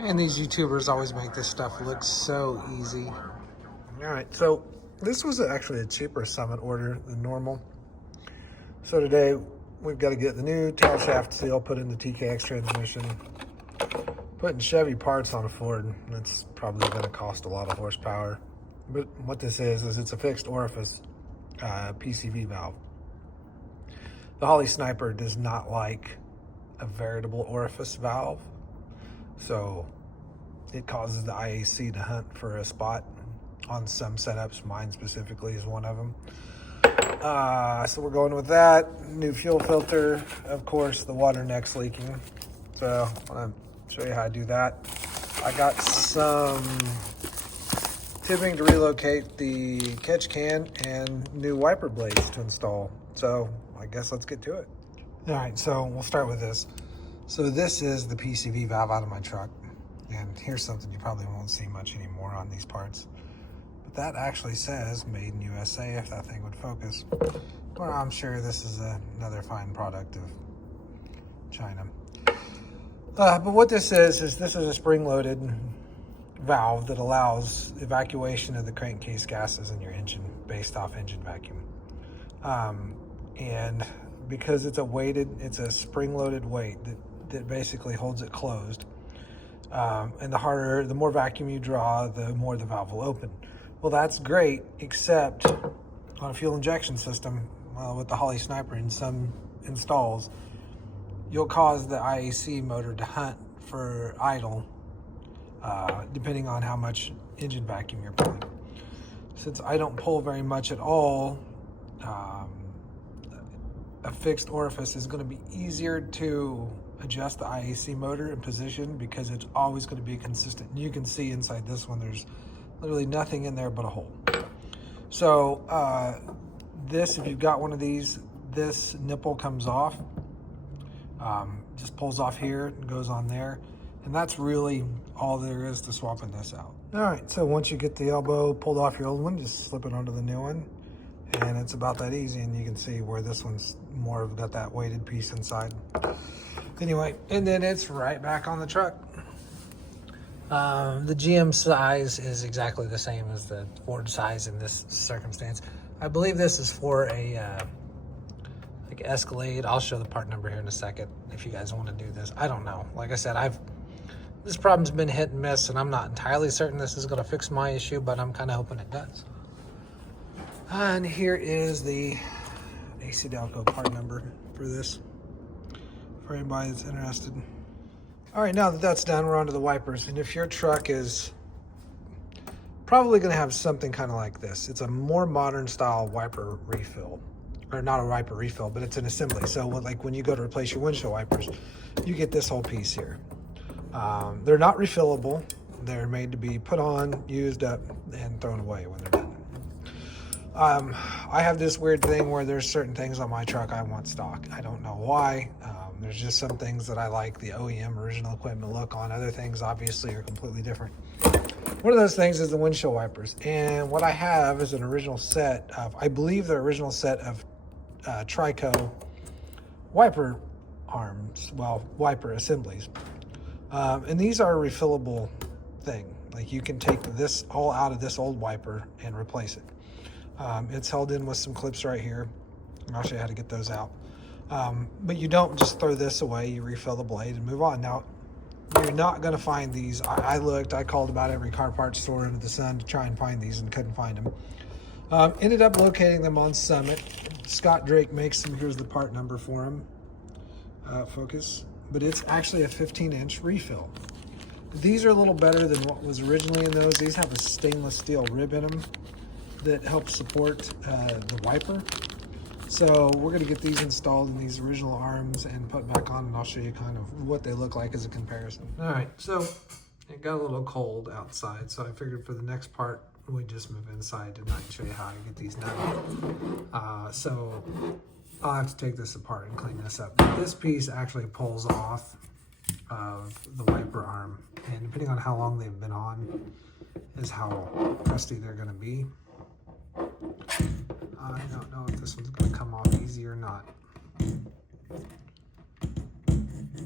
And these YouTubers always make this stuff look so easy. All right, so this was actually a cheaper Summit order than normal. So today we've got to get the new tail shaft seal put in the TKX transmission. Putting Chevy parts on a Ford, that's probably going to cost a lot of horsepower. But what this is it's a fixed orifice PCV valve. The Holley Sniper does not like a veritable orifice valve, so it causes the IAC to hunt for a spot on some setups. Mine specifically is one of them. So we're going with that. New fuel filter, of course. The water neck's leaking, so I'm gonna show you how to do that. I got some tipping to relocate the catch can and new wiper blades to install. So I guess let's get to it. All right, so we'll start with this. So this is the PCV valve out of my truck. And here's something you probably won't see much anymore on these parts. But that actually says made in USA if that thing would focus. Well, I'm sure this is another fine product of China. But what this is this is a spring-loaded valve that allows evacuation of the crankcase gases in your engine based off engine vacuum. And because it's a spring-loaded weight that basically holds it closed. And the more vacuum you draw, the more the valve will open. Well, that's great, except on a fuel injection system, with the Holley Sniper in some installs, you'll cause the IAC motor to hunt for idle, depending on how much engine vacuum you're pulling. Since I don't pull very much at all, a fixed orifice is going to be easier to adjust the IAC motor in position because it's always going to be consistent. You can see inside this one, there's literally nothing in there but a hole. So if you've got one of these, this nipple comes off, just pulls off here and goes on there. And that's really all there is to swapping this out. All right, so once you get the elbow pulled off your old one, just slip it onto the new one. And it's about that easy, and you can see where this one's more of got that weighted piece inside. Anyway, and then it's right back on the truck. The GM size is exactly the same as the Ford size in this circumstance. I believe this is for a like Escalade. I'll show the part number here in a second if you guys want to do this. I don't know. Like I said, this problem's been hit and miss, and I'm not entirely certain this is going to fix my issue, but I'm kind of hoping it does. And here is the AC Delco part number for this, for anybody that's interested. All right, now that that's done, we're onto the wipers. And if your truck is probably going to have something kind of like this, it's a more modern style wiper refill, or not a wiper refill, but it's an assembly. So like when you go to replace your windshield wipers, you get this whole piece here. They're not refillable. They're made to be put on, used up, and thrown away when they're done. I have this weird thing where there's certain things on my truck I want stock. I don't know why. There's just some things that I like the OEM original equipment look on. Other things obviously are completely different. One of those things is the windshield wipers. And what I have is an original set of, I believe the original set of Trico wiper arms, well, wiper assemblies. And these are a refillable thing. Like you can take this all out of this old wiper and replace it. It's held in with some clips right here. I'll show you how to get those out. But you don't just throw this away. You refill the blade and move on. Now, you're not going to find these. I looked. I called about every car parts store under the sun to try and find these and couldn't find them. Ended up locating them on Summit. Scott Drake makes them. Here's the part number for them. Focus. But it's actually a 15-inch refill. These are a little better than what was originally in those. These have a stainless steel rib in them that helps support the wiper. So we're going to get these installed in these original arms and put back on, and I'll show you kind of what they look like as a comparison. All right, so it got a little cold outside, so I figured for the next part we just move inside and I can show you how to get these done. So I'll have to take this apart and clean this up. But this piece actually pulls off of the wiper arm, and depending on how long they've been on is how crusty they're going to be. I don't know if this one's going to come off easy or not.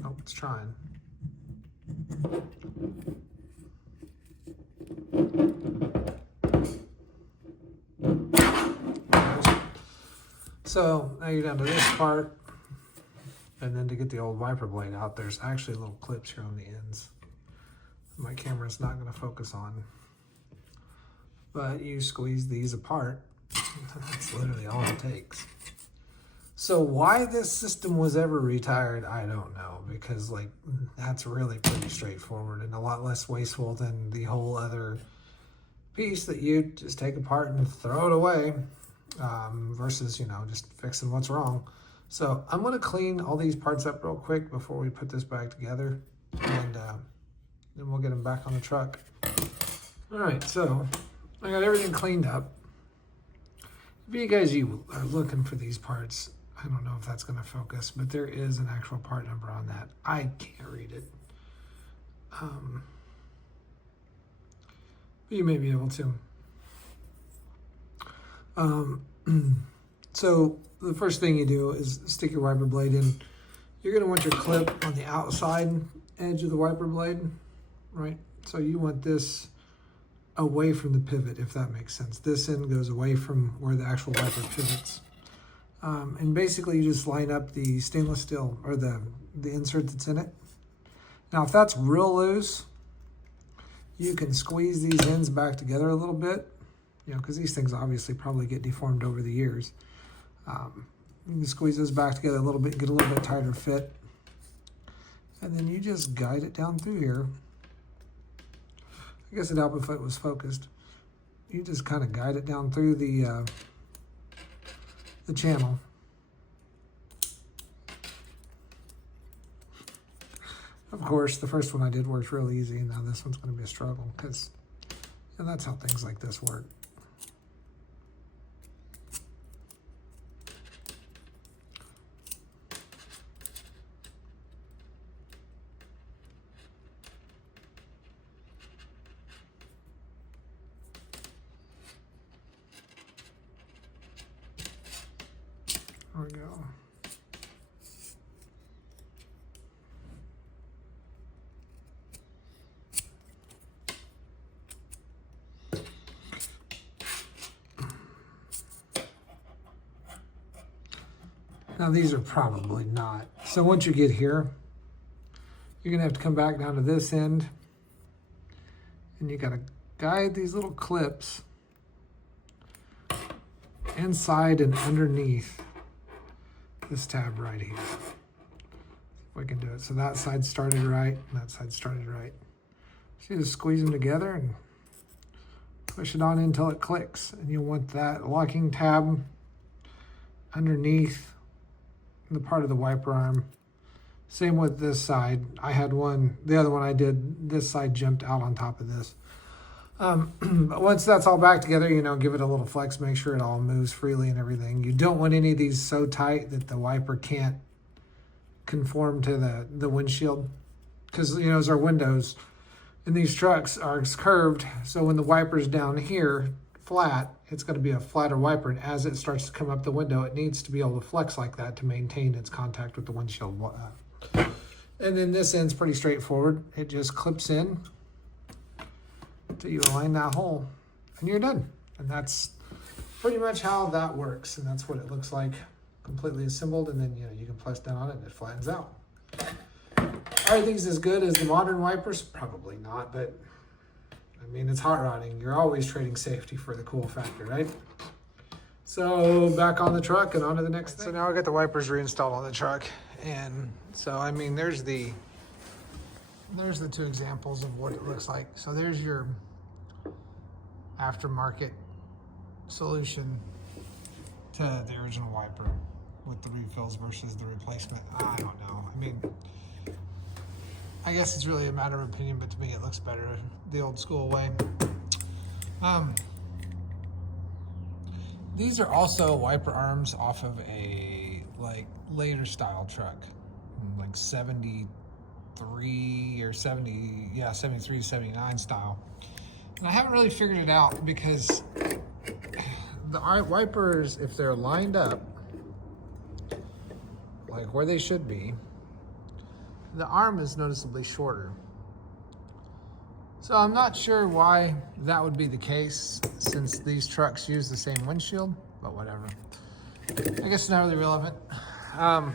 Oh, it's trying. So now you're down to this part, and then to get the old wiper blade out, there's actually little clips here on the ends. My camera's not going to focus on, but you squeeze these apart. That's literally all it takes. So why this system was ever retired, I don't know, because like that's really pretty straightforward and a lot less wasteful than the whole other piece that you just take apart and throw it away, versus, you know, just fixing what's wrong. So I'm going to clean all these parts up real quick before we put this back together, and then we'll get them back on the truck. All right, so I got everything cleaned up. If you guys are looking for these parts, I don't know if that's going to focus, but there is an actual part number on that. I can't read it. But you may be able to. So the first thing you do is stick your wiper blade in. You're going to want your clip on the outside edge of the wiper blade, right? So you want this away from the pivot, if that makes sense. This end goes away from where the actual wiper pivots. And basically you just line up the stainless steel, or the insert that's in it. Now if that's real loose, you can squeeze these ends back together a little bit, you know, because these things obviously probably get deformed over the years. You can squeeze those back together a little bit, get a little bit tighter fit. And then you just guide it down through here. I guess it'd help if it was focused. You just kind of guide it down through the channel. Of course, the first one I did worked real easy, and now this one's going to be a struggle, because that's how things like this work. There we go. Now these are probably not. So once you get here, you're gonna have to come back down to this end, and you gotta guide these little clips inside and underneath this tab right here. If we can do it. So that side started right, and that side started right. So you just squeeze them together and push it on until it clicks. And you'll want that locking tab underneath the part of the wiper arm. Same with this side. I had one, the other one I did, this side jumped out on top of this. But once that's all back together, you know, give it a little flex, make sure it all moves freely and everything. You don't want any of these so tight that the wiper can't conform to the windshield, because, you know, as our windows in these trucks are curved, so when the wiper's down here flat, it's going to be a flatter wiper, and as it starts to come up the window, it needs to be able to flex like that to maintain its contact with the windshield. And then this end's pretty straightforward. It just clips in until you align that hole, and you're done. And that's pretty much how that works, and that's what it looks like completely assembled. And then, you know, you can press down on it and it flattens out. Are these as good as the modern wipers? Probably not, but I mean, it's hot rodding. You're always trading safety for the cool factor, right? So back on the truck and on to the next thing. So now I got the wipers reinstalled on the truck, and so I mean, there's the two examples of what it looks like. So there's your aftermarket solution to the original wiper with the refills versus the replacement. I don't know. I mean, I guess it's really a matter of opinion, but to me it looks better the old school way. These are also wiper arms off of a like later style truck, like 73 or 70, yeah, 73 to 79 style. And I haven't really figured it out, because the wipers, if they're lined up like where they should be, the arm is noticeably shorter. So I'm not sure why that would be the case since these trucks use the same windshield, but whatever. I guess it's not really relevant. But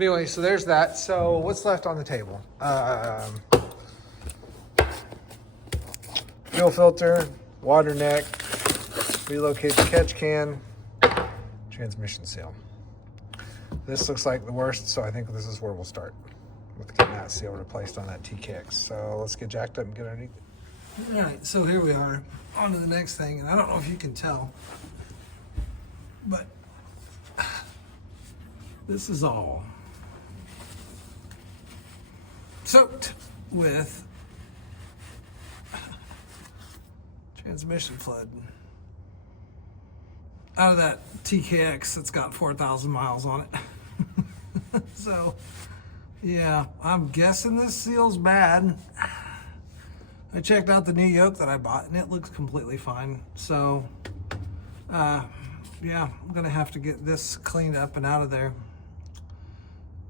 anyway, so there's that. So what's left on the table? Fuel filter, water neck, relocate the catch can, transmission seal. This looks like the worst, so I think this is where we'll start with getting that seal replaced on that TKX. So let's get jacked up and get underneath it. All right, so here we are on to the next thing, and I don't know if you can tell, but this is all soaked with transmission fluid out of that TKX that's got 4,000 miles on it. So yeah, I'm guessing this seal's bad. I checked out the new yoke that I bought and it looks completely fine. So yeah, I'm gonna have to get this cleaned up and out of there.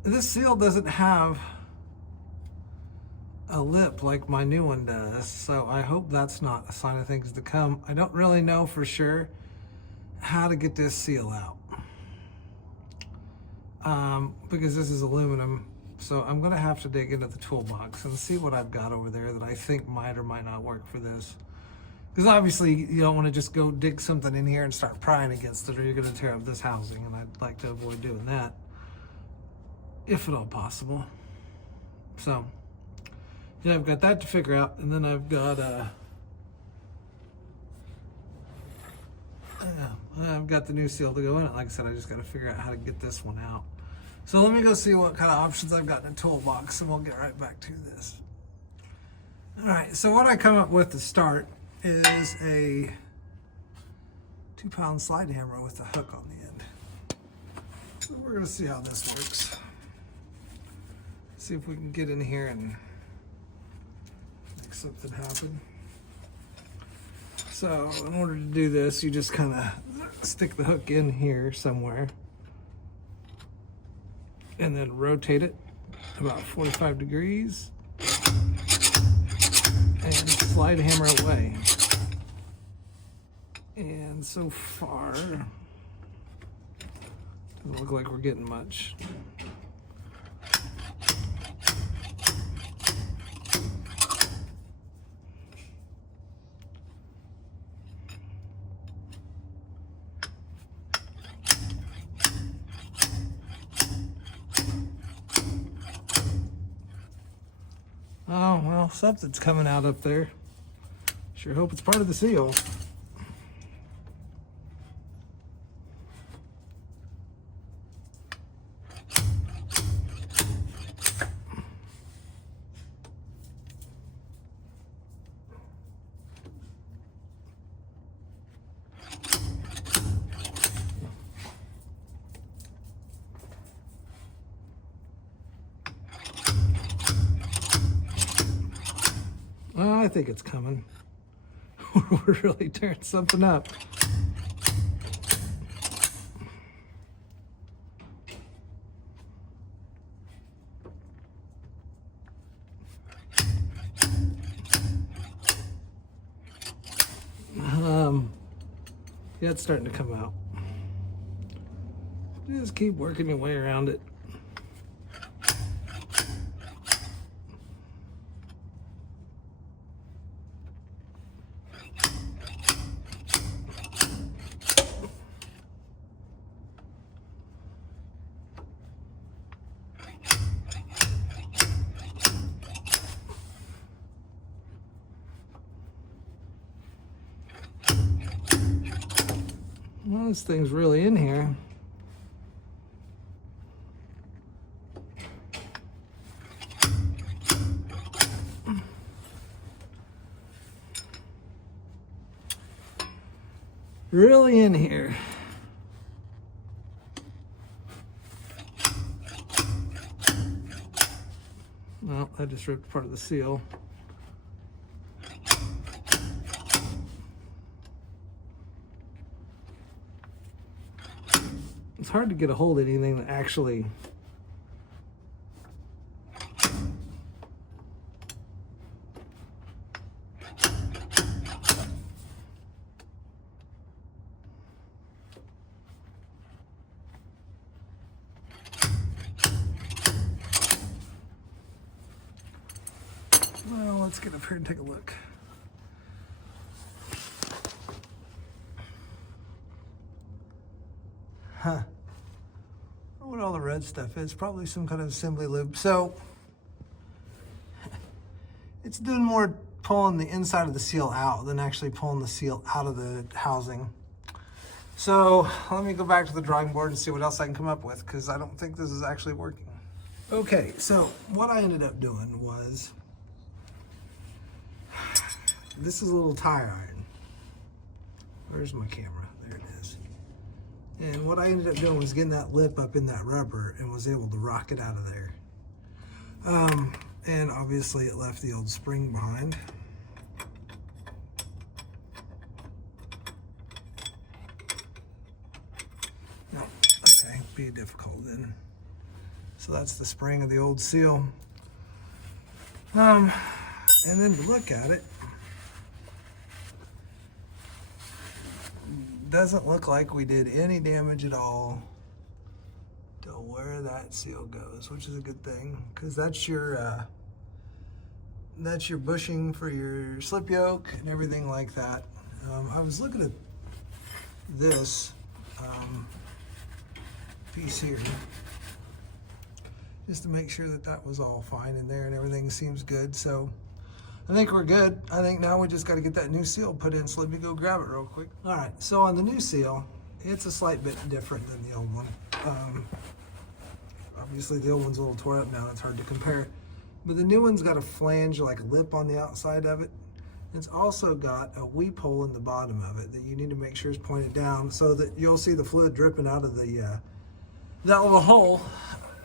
This seal doesn't have a lip like my new one does, so I hope that's not a sign of things to come. I don't really know for sure how to get this seal out because this is aluminum, so I'm gonna have to dig into the toolbox and see what I've got over there that I think might or might not work for this, because obviously you don't want to just go dig something in here and start prying against it, or you're going to tear up this housing, and I'd like to avoid doing that if at all possible. So yeah, I've got that to figure out, and then I've got I've got the new seal to go in it. Like I said, I just got to figure out how to get this one out. So let me go see what kind of options I've got in the toolbox, and we'll get right back to this. All right, so what I come up with to start is a 2-pound slide hammer with a hook on the end. So we're gonna see how this works. See if we can get in here and make something happen. So in order to do this, you just kind of stick the hook in here somewhere and then rotate it about 45 degrees and slide hammer away. And so far, doesn't look like we're getting much. Oh, well, something's coming out up there. Sure hope it's part of the seal. I think it's coming. We're really tearing something up. Yeah, it's starting to come out. Just keep working your way around it. Well, this thing's really in here. Really in here. Well, I just ripped part of the seal. It's hard to get a hold of anything that actually Well, let's get up here and take a look. Huh. I don't know what all the red stuff is. Probably some kind of assembly lube. So it's doing more pulling the inside of the seal out than actually pulling the seal out of the housing. So let me go back to the drawing board and see what else I can come up with, because I don't think this is actually working. Okay, so what I ended up doing was, this is a little tire iron. Where's my camera? There it is. And what I ended up doing was getting that lip up in that rubber and was able to rock it out of there. And obviously it left the old spring behind. No, okay, be difficult then. So that's the spring of the old seal. And then to look at it, doesn't look like we did any damage at all to where that seal goes, which is a good thing, because that's your bushing for your slip yoke and everything like that. I was looking at this piece here just to make sure that that was all fine in there and everything seems good. So I think we're good. I think now we just got to get that new seal put in, so let me go grab it real quick. All right, so on the new seal, it's a slight bit different than the old one. Obviously the old one's a little tore up now, it's hard to compare. But the new one's got a flange, like a lip on the outside of it. It's also got a weep hole in the bottom of it that you need to make sure is pointed down so that you'll see the fluid dripping out of the that little hole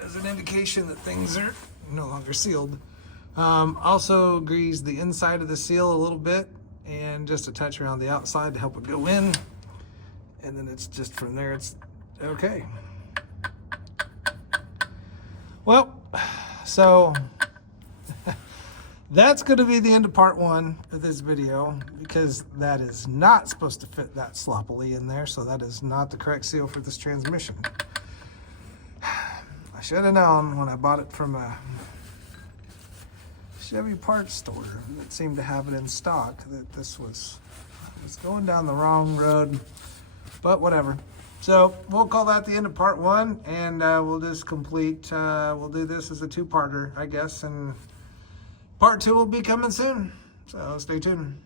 as an indication that things are no longer sealed. Also grease the inside of the seal a little bit and just a touch around the outside to help it go in. And then it's just from there, it's okay. Well, so that's going to be the end of part one of this video, because that is not supposed to fit that sloppily in there. So that is not the correct seal for this transmission. I should have known when I bought it from a Chevy parts store that seemed to have it in stock that this was going down the wrong road, but whatever. So we'll call that the end of part one, and we'll just complete, we'll do this as a two-parter, I guess, and part two will be coming soon, so stay tuned.